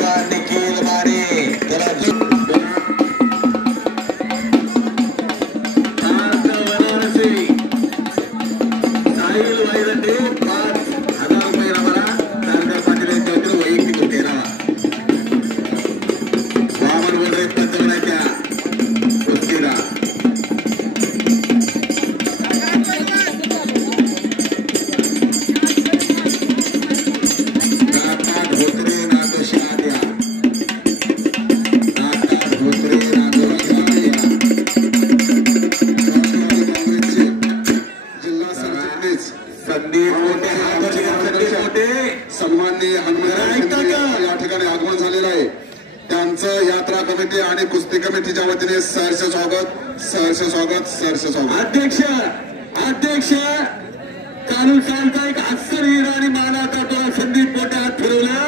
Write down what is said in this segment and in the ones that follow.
पैलवान निखिल माने त्याला सन्माननीय हनुमान या ठिकाणी आगमन झालेलं आहे। त्यांचं यात्रा कमिटी आणि कुस्ती कमिटीच्या वतीने सहर्ष स्वागत सहर्ष स्वागत सहर्ष स्वागत। अध्यक्ष चालू सालचा एक अस्सल हिरा आणि मानाचा तो संदीप मोठ्यात फिरवला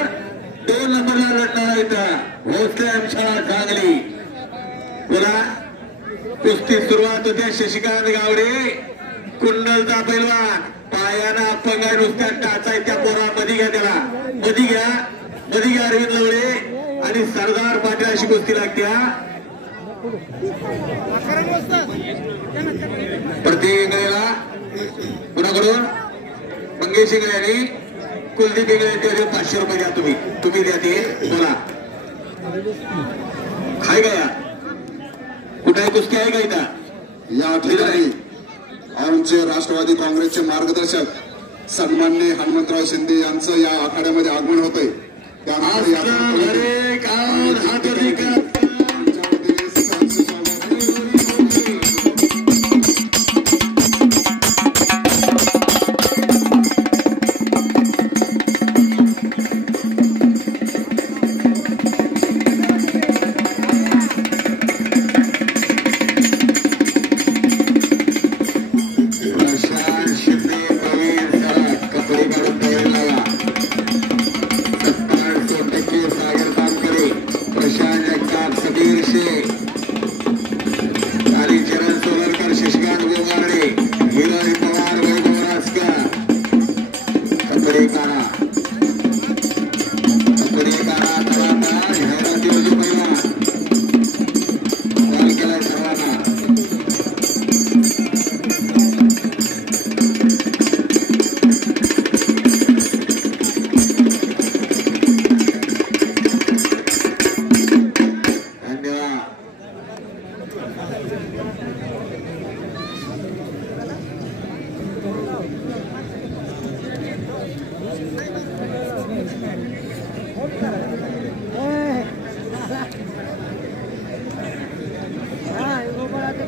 2 नंबरला लढणार इथं भोसले शाळा चांगली बोला कुस्ती सुरुवात होते। शशिकांत गावडे कुंडलचा पैलवान पायाना अपंग नुसत्या टाचाय त्या पोरामध्ये घ्या त्याला मध्ये घ्या अरविंद लवडे आणि सरदार पाटील अशी कुस्ती लागत्या। प्रत्येक इंगळेला कुणाकडून मंगेश इंगळे आणि कुलदीप इंगळे 500 रुपये द्या तुम्ही द्या ते बोला हाय का कुठे कुस्ती आहे का इथं या ठिकाणी आमचे राष्ट्रवादी काँग्रेसचे मार्गदर्शक सन्माननीय हनुमंतराव शिंदे यांचं या आखाड्यामध्ये आगमन होतंय।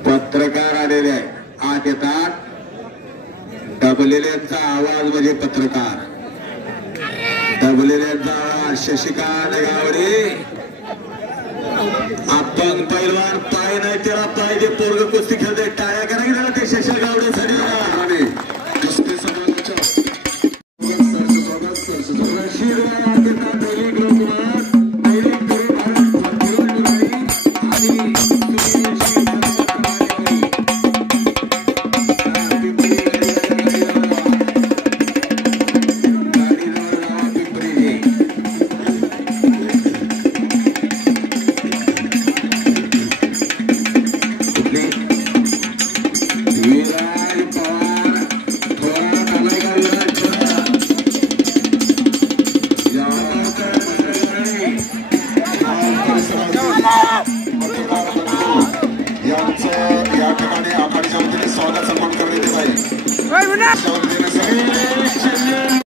पत्रकार आलेले आत येतात। दबलेल्यांचा आवाज म्हणजे पत्रकार दबलेल्यांचा आवाज। शशिकांत गावडे अपंग पैलवान पाय नाही त्याला पाय दे पोरग कुस्ती खेळते टाळ्या करा की त्याला ते शशिकांत गावडेसाठी या ठिकाणी आखाडीच्या वतीने स्वागत सन्मान करण्यात येत आहे।